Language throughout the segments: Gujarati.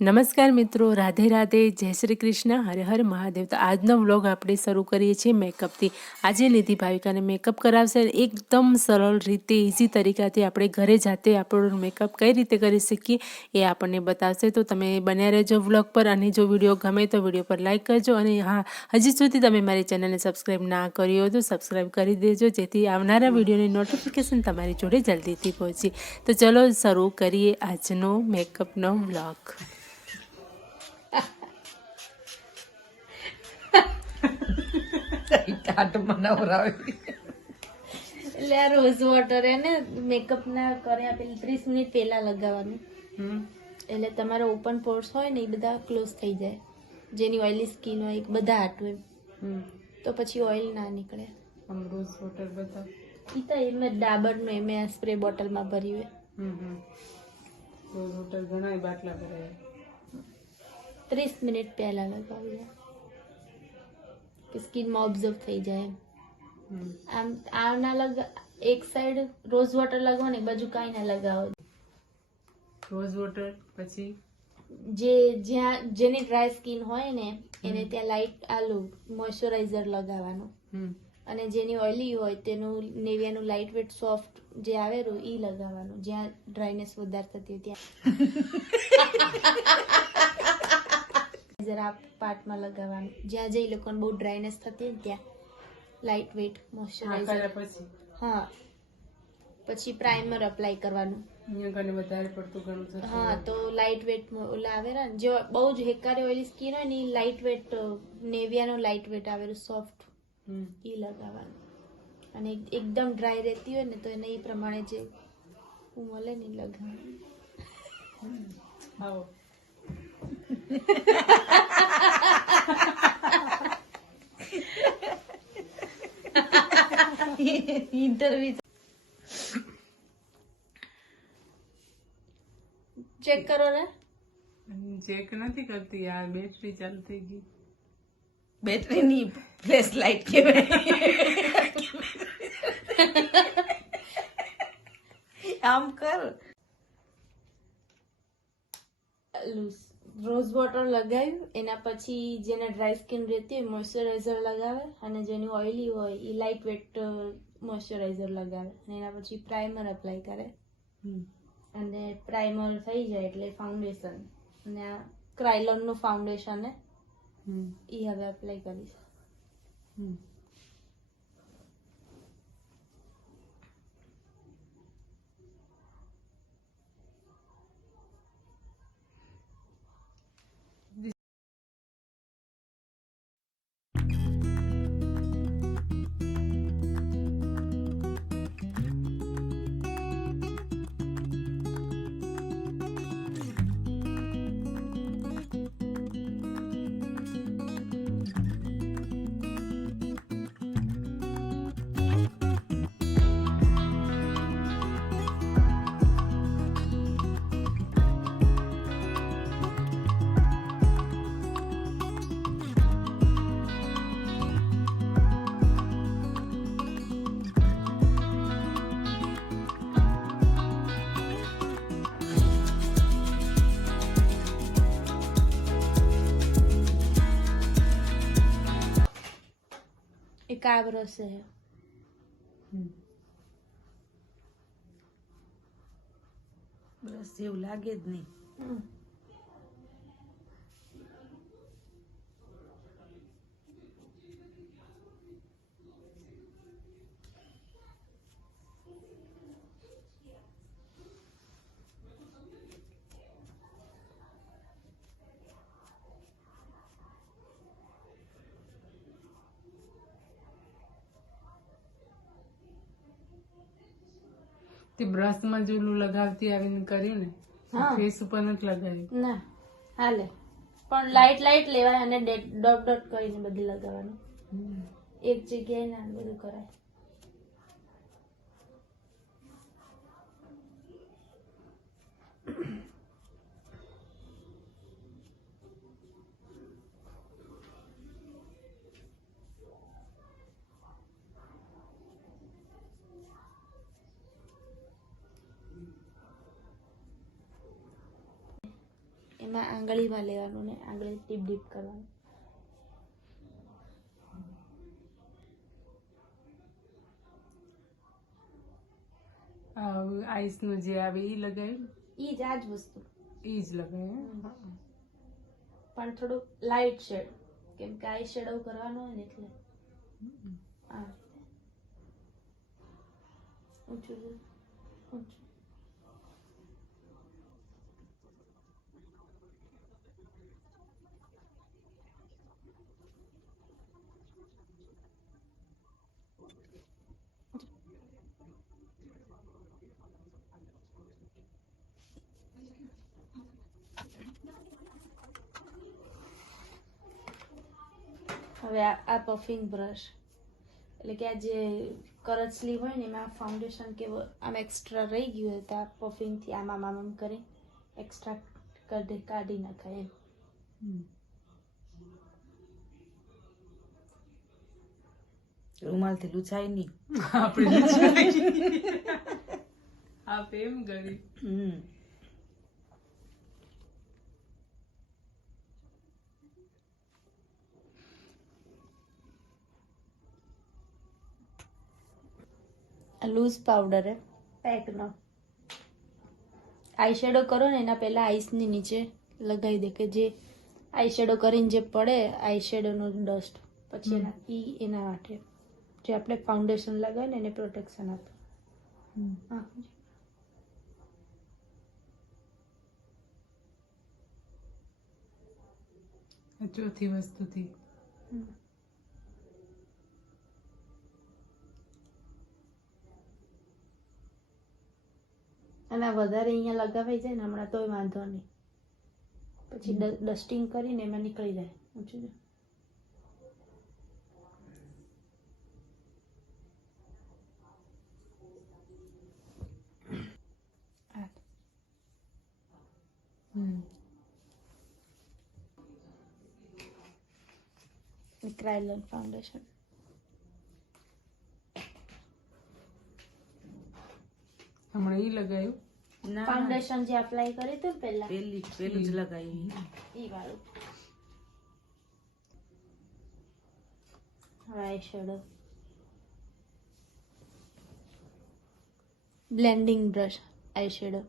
નમસ્કાર મિત્રો, રાધે રાધે, જય શ્રી કૃષ્ણ, હરે હર મહાદેવ. તો આજનો વ્લોગ આપણે શરૂ કરીએ છીએ મેકઅપથી. આજે નિધિ ભાવિકાને મેકઅપ કરાવશે. એકદમ સરળ રીતે ઇઝી તરીકાથી આપણે ઘરે જાતે આપણો મેકઅપ કઈ રીતે કરી શકીએ એ આપણને બતાવશે. તો તમે બન્યા રહેજો વ્લોગ પર અને જો વીડિયો ગમે તો વીડિયો પર લાઇક કરજો અને હા, હજી સુધી તમે મારી ચેનલને સબસ્ક્રાઈબ ના કરી હોય તો સબસ્ક્રાઈબ કરી દેજો, જેથી આવનારા વિડીયોની નોટિફિકેશન તમારી જોડે જલ્દીથી પહોંચી. તો ચલો શરૂ કરીએ આજનો મેકઅપનો વ્લોગ. એટલે આ રોઝ વોટર એને મેકઅપ ના કર્યા પેલી ત્રીસ મિનિટ પહેલા લગાવવાનું. એટલે તમારો ઓપન પોર્સ હોય ને એ બધા ક્લોઝ થઈ જાય. જેની ઓઇલી સ્કિન હોય બધા હાટવે તો પછી ઓઇલ ના નીકળે. આમ રોઝ વોટર બધા. એ તો એમ જ ડાબરનું એમ આ સ્પ્રે બોટલમાં ભર્યું હોય. રોઝ વોટર ઘણા બાટલા ભરાય. ત્રીસ મિનિટ પહેલા લગાવી કે સ્કિનમાં ઓબ્ઝર્વ થઈ જાય. આમ આના ના એક સાઈડ રોઝ વોટર લગાવો ને બાજુ કાંઈ ના લગાવો. રોઝ વોટર પછી? જે જ્યાં જેની ડ્રાય સ્કિન હોય ને એને ત્યાં લાઇટ આલું મોઇશ્ચરાઇઝર લગાવવાનું. અને જેની ઓઇલી હોય તેનું નેવિયાનું લાઇટ વેટ સોફ્ટ જે આવેલું એ લગાવવાનું. જ્યાં ડ્રાયનેસ વધારે થતી હોય ત્યાં. જરા પાર્ટમાં લગાવવાનું. જ્યાં જે લોકોને બહુ ડ્રાયનેસ થતી હોય ત્યાં લાઇટ વેટ મોઇસ્ચરાઇઝર હા. પછી પ્રાઇમર અપ્લાય કરવાનું. વધારે પડતું ઘણું હા તો લાઇટ વેટ ઓલા આવેલા ને જે બહુ જ હેકારી ઓઇલી સ્કીન હોય ને એ લાઇટ વેટ નેવિયાનો લાઇટ વેટ આવેલું સોફ્ટ. એ લગાવવાનું. અને એકદમ ડ્રાય રહેતી હોય ને તો એને એ પ્રમાણે જે મળે ને લગાવવાનું. આવો. ઇન્ટરવ્યુ ચેક કરો ને. ચેક નથી કરતી યાર બેટરી ચાલુ થઈ ગઈ. બેટરીની ફ્લેશ લાઇટ કેવાય. આમ કર. રોઝ વોટર લગાવ્યું. એના પછી જેને ડ્રાય સ્કિન રહેતી હોય મોઇશ્ચરાઇઝર લગાવે અને જેની ઓઇલી હોય એ લાઇટ વેટ મોઇશ્ચરાઇઝર લગાવે. અને એના પછી પ્રાઇમર અપ્લાય કરે. હમ. અને પ્રાઇમર થઈ જાય એટલે ફાઉન્ડેશન. અને આ ક્રાયલોનનું ફાઉન્ડેશન હમ. એ હવે અપ્લાય કરીશ. છે હમ. બસ એવું લાગે જ નહીં બ્રશમાં જ ઓલું લગાવતી આવીને કર્યું ને. ફેસ ઉપર નથી લગાવ્યું ના હાલે પણ લાઇટ લાઇટ લેવાય અને ડોટ ડોટ કરીને બધી લગાવવાનું. એક જગ્યાએ ના બધું કરાય એમાં આંગળીમાં લેવાનું ને આંગળી ડીપ ડીપ કરવાનું. આઈસનું જે આવે એ લગાવ્યું એ જ આ જ વસ્તુ એ જ લગાવ્યું પણ થોડુંક લાઇટ શેડ કેમ કે આઈ શેડો કરવાનો હોય ને એટલે. આ રીતે. ઊંચું ઊંચું. હવે આ આ પફિંગ બ્રશ એટલે કે આ જે કરચ સ્લીવ હોય ને એમાં ફાઉન્ડેશન કે આમ એક્સ્ટ્રા રહી ગયું હોય તો આ પફિંગથી આમ આમ આમ આમ કરી એક્સ્ટ્રા કાઢી કાઢી નાખાય એમ. રૂમાલથી લૂછાય નહીં. આપણે આપ એમ કરી. હમ. લૂઝ પાવડર હે પેકનો આઈશેડો કરો ને એના પહેલાં આઈસની નીચે લગાવી દે કે જે આઈ શેડો કરીને જે પડે આઈશેડોનો ડસ્ટ પછી એના ઈ એના માટે. જે આપણે ફાઉન્ડેશન લગાવીએ ને એને પ્રોટેક્શન આપે. હા. ચોથી વસ્તુથી. અને આ વધારે અહીંયા લગાવાઈ જાય ને હમણાં તોય વાંધો નહીં. પછી ડસ્ટિંગ કરીને એમાં નીકળી જાય. ઊંચું જો. આ. હમ ક્રાયલન ફાઉન્ડેશન હમણાં ઈ લગાવ્યું ના. ફાઉન્ડેશન જે અપ્લાય કર્યું હતું ને પહેલા. પહેલી પેલું જ લગાવ્યું ઈ. વાળું. Eye shadow blending brush eye shadow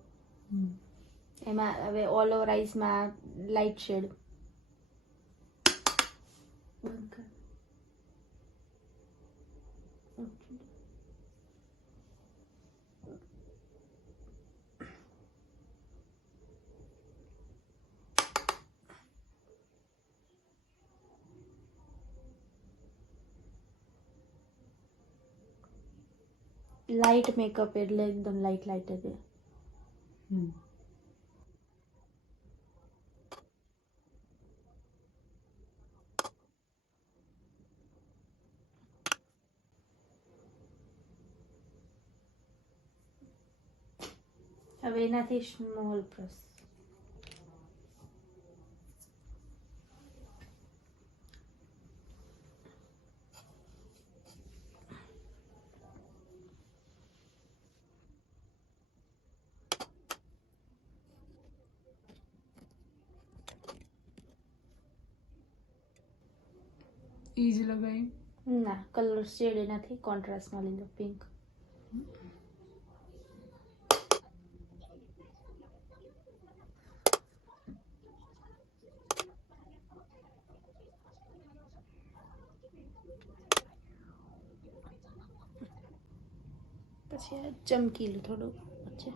એમાં હવે ઓલ ઓવર આઈસમાં લાઇટ શેડ લાઇટ મેકઅપ એટલે એકદમ લાઇટ લાઇટ જ હમ. હવે એનાથી સ્મોલ બ્રશ ઈ જ લગાવ્યું ના કલર શેડ એનાથી કોન્ટ્રાસ્ટમાં લીધો પિંક પછી આ ચમકીલું થોડું વચ્ચે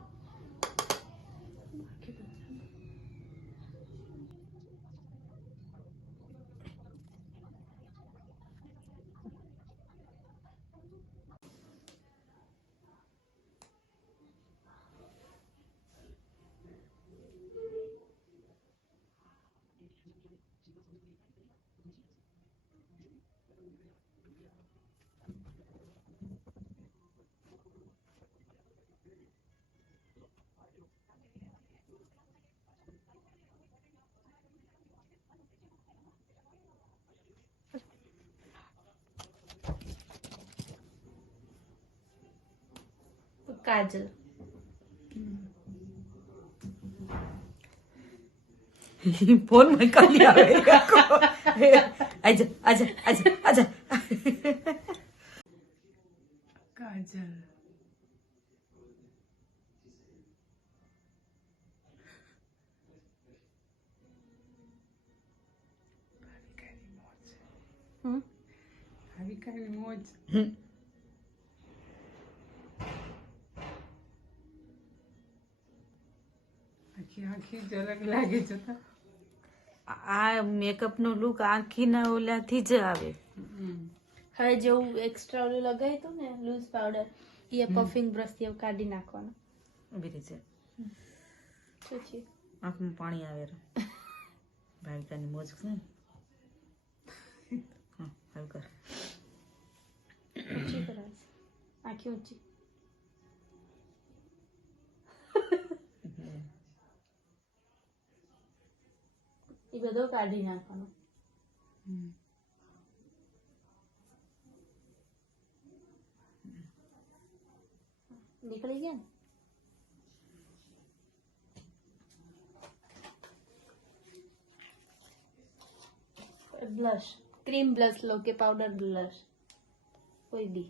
કાજલ ફોનમાં કાલી આવે આજા આજા આજા આજા કાજલ હમ ભાવિકાની મોજ આખી ઝલક લાગે જતા આ મેકઅપ નો લુક આંખીના ઓલાથી જ આવે. હવે જેવું એક્સ્ટ્રા ઓલું લગાવ્યું હતું ને લૂઝ પાવડર એ પફિંગ બ્રશથી એવું કાઢી નાખવાનો. એવી રીતે. શું છે આંખમાં પાણી આવે. ભાવિકાની મોજ છે હા હાલ ઊંચી આખી ઊંચી. એ બધો કાઢી નાખવાનો. નીકળી ગયા ને? બ્લશ. ક્રીમ બ્લશ લો કે પાવડર બ્લશ. કોઈ બી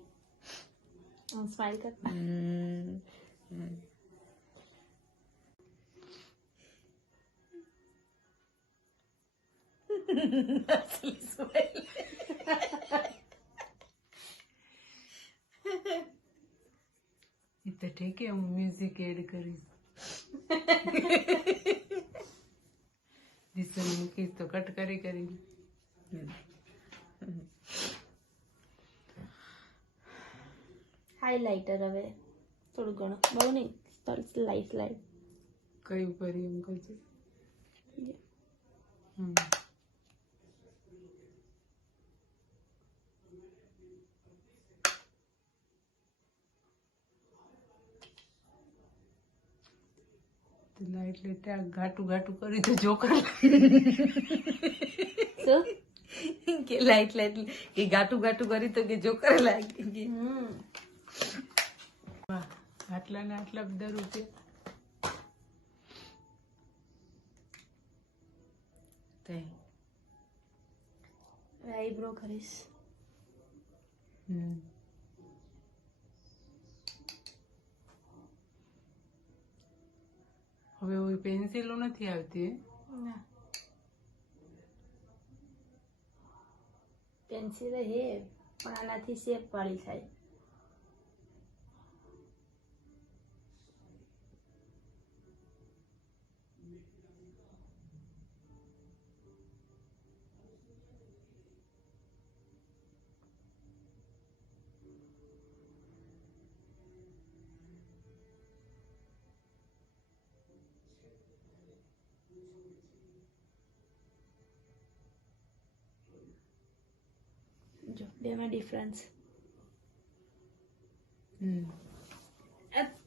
સ્માઈલ કર હમ. suele. એ તો ઠીક હે હું મ્યુઝિક એડ કરીશ દિશન મૂકીશ તો કટ કરી કરી હાઈલાઇટર હવે થોડું ઘણું બહુ નહીં લાઈટ લાઈટ કયું કરી એમ કહું છું હમ તો લાઈટ ત્યાં આ ઘાટું ઘાટું કરી તો જોકર કે લાઈટ લાઈટ એ ગાટું ઘાટું કરી તો કે જોકર લાગી. ગઈ હમ. વાહ આટલા ને આટલા બધા રૂપિયા. તે આઈબ્રો કરીશ. હમ. હવે પેન્સિલો નથી આવતી પેન્સિલ હે પણ આનાથી શેપ વાળી થાય જો બેમાં ડિફરન્સ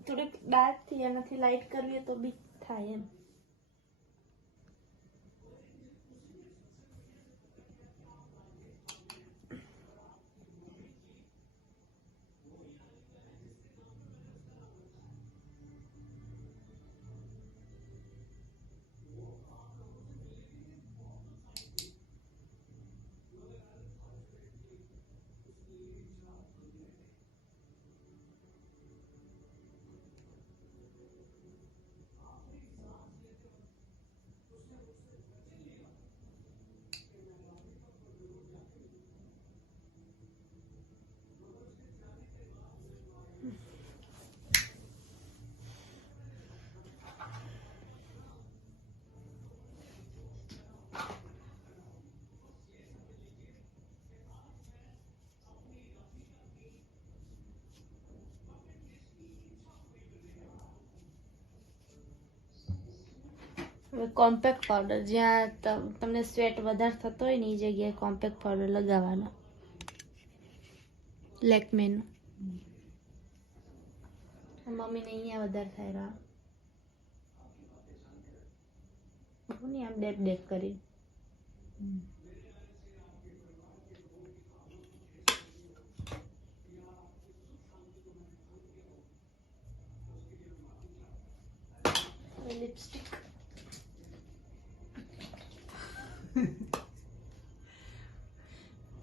થોડીક ડાર્કથી એનાથી લાઇટ કરવી તો બી થાય એમ. કોમ્પેક્ટ પાવડર જ્યાં તમ- તમને સ્વેટ વધારે થતો હોય ને એ જગ્યાએ કોમ્પેક્ટ પાવડર લગાવવાનો. લેકમેનું મમ્મીને અહીંયા વધારે થાય રહ્યા બહુ નહીં આમ ડેપ ડેપ કરી. લિપસ્ટિક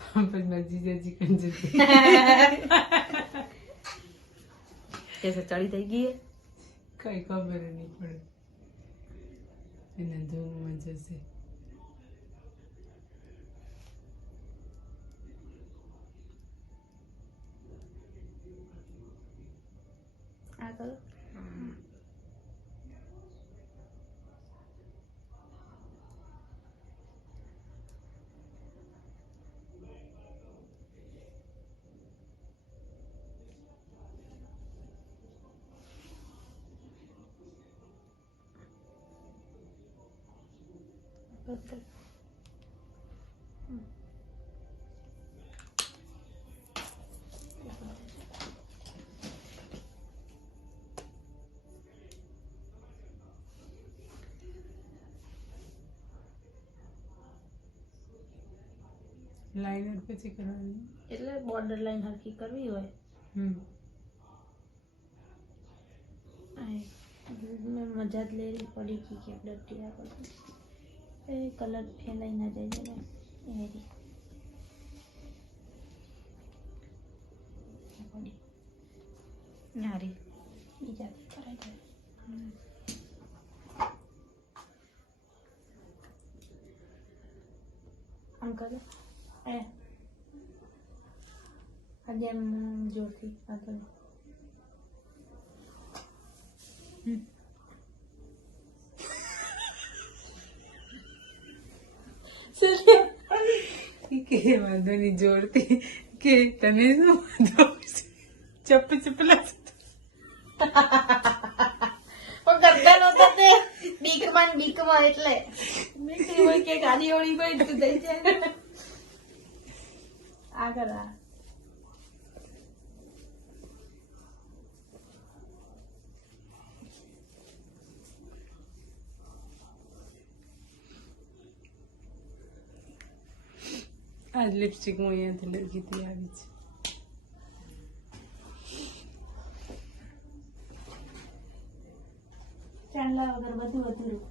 પછી મારા જીજાજી કંજે કેસે ચડી થઈ ગઈ? કઈ ખબર નહીં પડે એના ધૂમમાં જશે આ કરો Okay. લાઈનર પછી કરવાની એટલે બોર્ડર લાઈન હરખી કરવી હોય હમ મેં મજા જ લેવી પડી ગઈ કે ડટ્ટી આ બધું એ કલર ફેલાઈ ના જાય છે ને એ રીતે પડી ના રે બીજાથી કરાઈ જાય આમ કરો. એ. આજે એમ જોરથી કે વાંધો નહીં જોરતી કે તમે શું વાંધો? ચપ ચપલા બીકમાં બીકમાં એટલે. મેં હોય કે ગાડી ઓળી હોય તું થઈ જાય આગળ આ લિપસ્ટિક હું અહીંયાથી લગીતી આવી છે ચાંદલા વગર બધું અધૂરું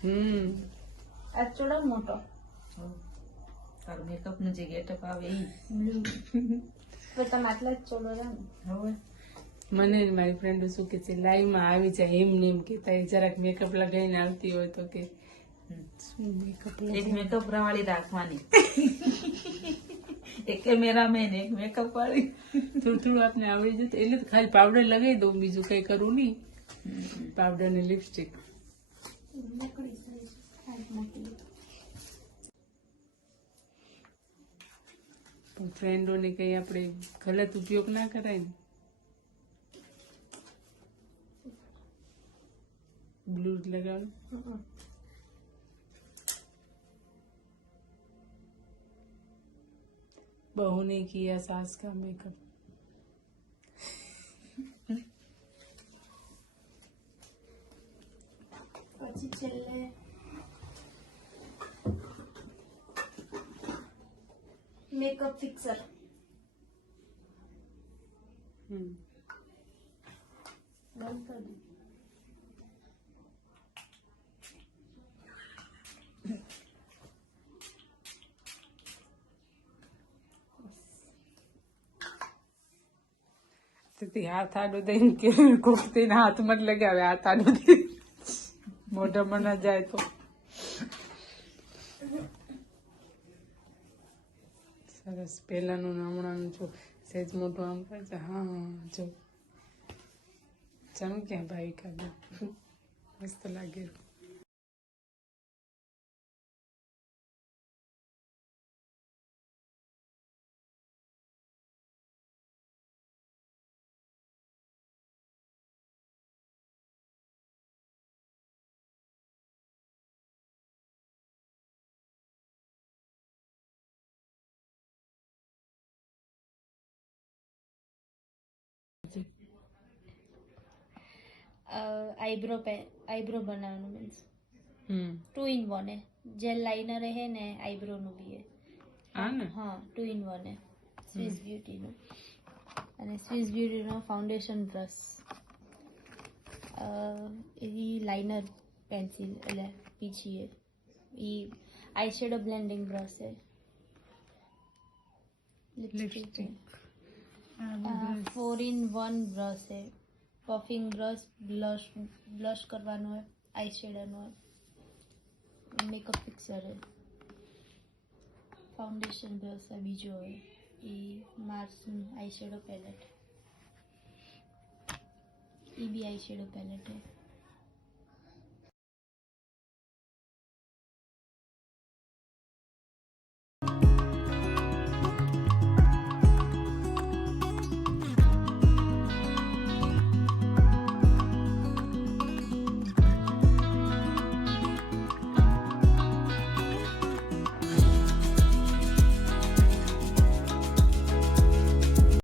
હમ આ ચોડો મોટો તારું મેકઅપનું જે ગેટઅપ આવે એ તો તમે આટલા જ ચોડો રહો હવે મને મારી ફ્રેન્ડો શું કે છે લાઈવમાં આવી જાય એમ ને એમ એ જરાક મેકઅપ લગાવીને આવતી હોય તો કે શું મેકઅપ મેકઅપ વાળી રાખવાની એક કેમેરામેન એક મેકઅપ વાળી. થોડું આપણે આવડી જતું. એટલે ખાલી પાવડર લગાવી દઉં, બીજું કઈ કરું નહીં. પાવડર ને લિપસ્ટિક ફ્રેન્ડોને કઈ આપણે ગલત ઉપયોગ ના કરાય ને. બ્લુ લગાવ बहू ने किया सास का मेकअप मेकअप फिक्सर हम्म। તેથી હાથ આડો દઈને કે કોક તેને હાથમાં જ લગાવે, હાથ આડો દઈ મોઢામાં ના જાય તો. સરસ, પહેલાનું નામણાનું જો સહેજ મોટું આમ કરે છે. હા હા, જો. ચમક્યા ભાઈ કાબુ મસ્ત લાગે. આઈબ્રો પે આઈબ્રો બનાવવાનું મીન્સ ટુ ઇન વન એ. જેલ લાઇનર હે ને આઈબ્રો નું બી હે હા ટુ ઇન વન એ. સ્વિસ બ્યુટી નું. અને સ્વિસ બ્યુટી નો ફાઉન્ડેશન બ્રશ એની લાઇનર પેન્સિલ એટલે પીછી એ. ઈ આઈ શેડો બ્લેન્ડિંગ બ્રશ હે lipstick four in one brush છે. પફિંગ બ્રશ બ્લશ બ્લશ કરવાનો હોય આઈ શેડરનો હોય. મેકઅપ ફિક્સર હોય ફાઉન્ડેશન બ્રશ હોય બીજો હોય. એ માર્સનું આઈ શેડો પેલેટ એ બી આઈ શેડો પેલેટ હોય